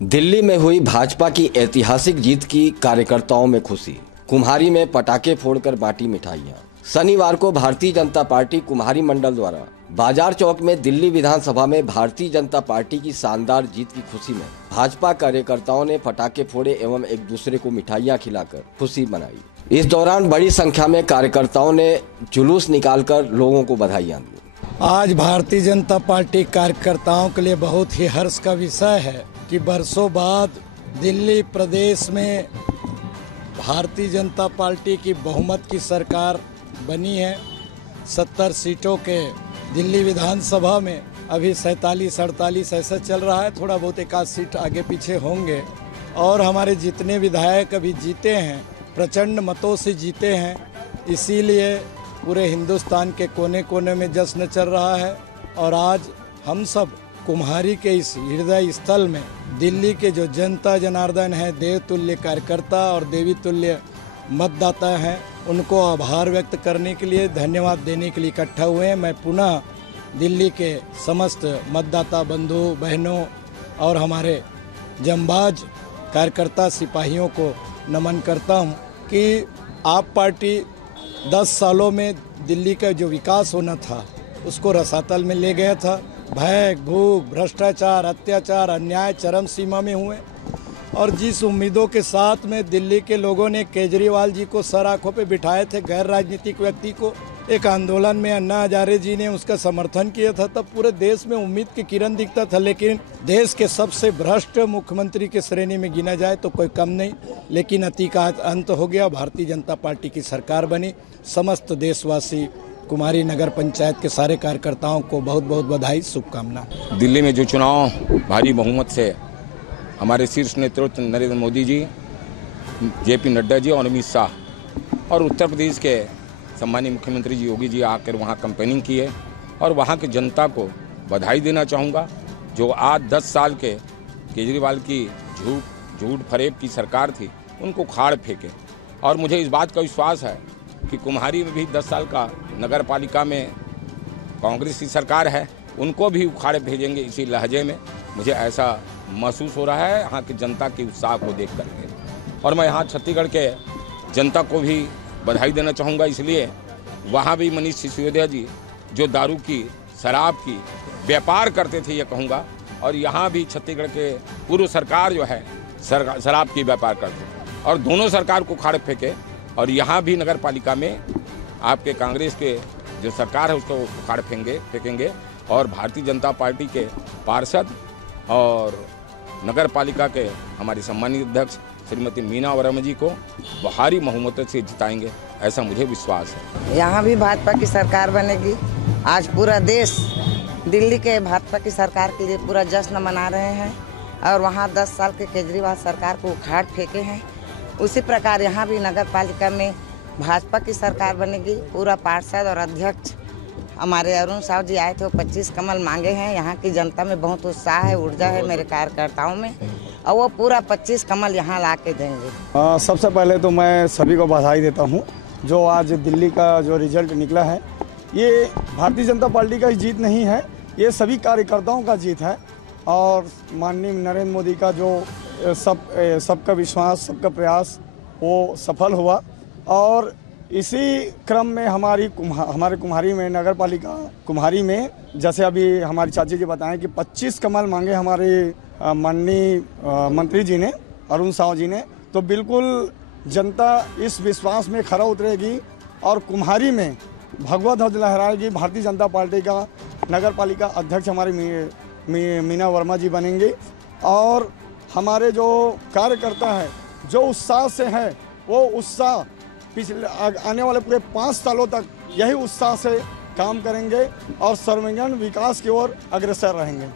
दिल्ली में हुई भाजपा की ऐतिहासिक जीत की कार्यकर्ताओं में खुशी। कुम्हारी में पटाखे फोड़कर बांटी मिठाइयां। शनिवार को भारतीय जनता पार्टी कुम्हारी मंडल द्वारा बाजार चौक में दिल्ली विधानसभा में भारतीय जनता पार्टी की शानदार जीत की खुशी में भाजपा कार्यकर्ताओं ने पटाखे फोड़े एवं एक दूसरे को मिठाइयां खिलाकर खुशी मनाई। इस दौरान बड़ी संख्या में कार्यकर्ताओं ने जुलूस निकालकर लोगों को बधाइयां दी। आज भारतीय जनता पार्टी कार्यकर्ताओं के लिए बहुत ही हर्ष का विषय है कि बरसों बाद दिल्ली प्रदेश में भारतीय जनता पार्टी की बहुमत की सरकार बनी है। 70 सीटों के दिल्ली विधानसभा में अभी 47-48 ऐसा चल रहा है, थोड़ा बहुत एक आध सीट आगे पीछे होंगे। और हमारे जितने विधायक अभी जीते हैं प्रचंड मतों से जीते हैं, इसीलिए पूरे हिंदुस्तान के कोने कोने में जश्न चल रहा है। और आज हम सब कुम्हारी के इस हृदय स्थल में दिल्ली के जो जनता जनार्दन है, देवतुल्य कार्यकर्ता और देवी तुल्य मतदाता हैं, उनको आभार व्यक्त करने के लिए, धन्यवाद देने के लिए इकट्ठा हुए हैं। मैं पुनः दिल्ली के समस्त मतदाता बंधु बहनों और हमारे जंबाज कार्यकर्ता सिपाहियों को नमन करता हूं कि आप पार्टी 10 सालों में दिल्ली का जो विकास होना था उसको रसातल में ले गया था। भय, भूख, भ्रष्टाचार, अत्याचार, अन्याय चरम सीमा में हुए और जिस उम्मीदों के साथ में दिल्ली के लोगों ने केजरीवाल जी को सर आंखों पे बिठाए थे, गैर राजनीतिक व्यक्ति को, एक आंदोलन में अन्ना हजारे जी ने उसका समर्थन किया था, तब पूरे देश में उम्मीद की किरण दिखता था। लेकिन देश के सबसे भ्रष्ट मुख्यमंत्री के श्रेणी में गिना जाए तो कोई कम नहीं। लेकिन अति का अंत हो गया, भारतीय जनता पार्टी की सरकार बनी। समस्त देशवासी कुम्हारी नगर पंचायत के सारे कार्यकर्ताओं को बहुत बहुत बधाई, शुभकामना। दिल्ली में जो चुनाव भारी बहुमत से हमारे शीर्ष नेतृत्व नरेंद्र मोदी जी, जेपी नड्डा जी और अमित शाह और उत्तर प्रदेश के सम्मानीय मुख्यमंत्री जी योगी जी आकर वहाँ कैंपेनिंग की है और वहाँ की जनता को बधाई देना चाहूँगा। जो आज 10 साल के केजरीवाल की झूठ फरेब की सरकार थी, उनको उखाड़ फेंके। और मुझे इस बात का विश्वास है कि कुम्हारी में भी 10 साल का नगर पालिका में कांग्रेस की सरकार है, उनको भी उखाड़े भेजेंगे। इसी लहजे में मुझे ऐसा महसूस हो रहा है यहाँ की जनता की उत्साह को देख करके। और मैं यहाँ छत्तीसगढ़ के जनता को भी बधाई देना चाहूँगा, इसलिए वहाँ भी मनीष सिसोदिया जी जो दारू की, शराब की व्यापार करते थे ये कहूँगा, और यहाँ भी छत्तीसगढ़ के पूर्व सरकार जो है शराब की व्यापार करते थे और दोनों सरकार को उखाड़ फेंके। और यहाँ भी नगर पालिका में आपके कांग्रेस के जो सरकार है उसको उखाड़ फेंकेंगे और भारतीय जनता पार्टी के पार्षद और नगर पालिका के हमारी सम्मानित अध्यक्ष श्रीमती मीना वर्मा जी को भारी बहुमत से जिताएंगे, ऐसा मुझे विश्वास है। यहाँ भी भाजपा की सरकार बनेगी। आज पूरा देश दिल्ली के भाजपा की सरकार के लिए पूरा जश्न मना रहे हैं और वहाँ 10 साल के केजरीवाल सरकार को उखाड़ फेंके हैं। उसी प्रकार यहाँ भी नगर पालिका में भाजपा की सरकार बनेगी। पूरा पार्षद और अध्यक्ष हमारे अरुण साहु जी आए थे, वो 25 कमल मांगे हैं। यहाँ की जनता में बहुत उत्साह है, ऊर्जा है मेरे कार्यकर्ताओं में, और वो पूरा 25 कमल यहाँ ला के देंगे। सबसे पहले तो मैं सभी को बधाई देता हूँ। जो आज दिल्ली का जो रिजल्ट निकला है, ये भारतीय जनता पार्टी का ही जीत नहीं है, ये सभी कार्यकर्ताओं का जीत है। और माननीय नरेंद्र मोदी का जो सबका विश्वास, सबका प्रयास वो सफल हुआ। और इसी क्रम में हमारे कुम्हारी में नगर पालिका कुम्हारी में, जैसे अभी हमारी चाची जी बताएं कि 25 कमल मांगे हमारे माननीय मंत्री जी ने, अरुण साहु जी ने, तो बिल्कुल जनता इस विश्वास में खरा उतरेगी और कुम्हारी में भगवा ध्वज लहराएगी। भारतीय जनता पार्टी का नगर पालिका अध्यक्ष हमारी मीना वर्मा जी बनेंगे। और हमारे जो कार्यकर्ता है जो उत्साह से है, वो उत्साह पिछले आने वाले पूरे 5 सालों तक यही उत्साह से काम करेंगे और सर्वांगीण विकास की ओर अग्रसर रहेंगे।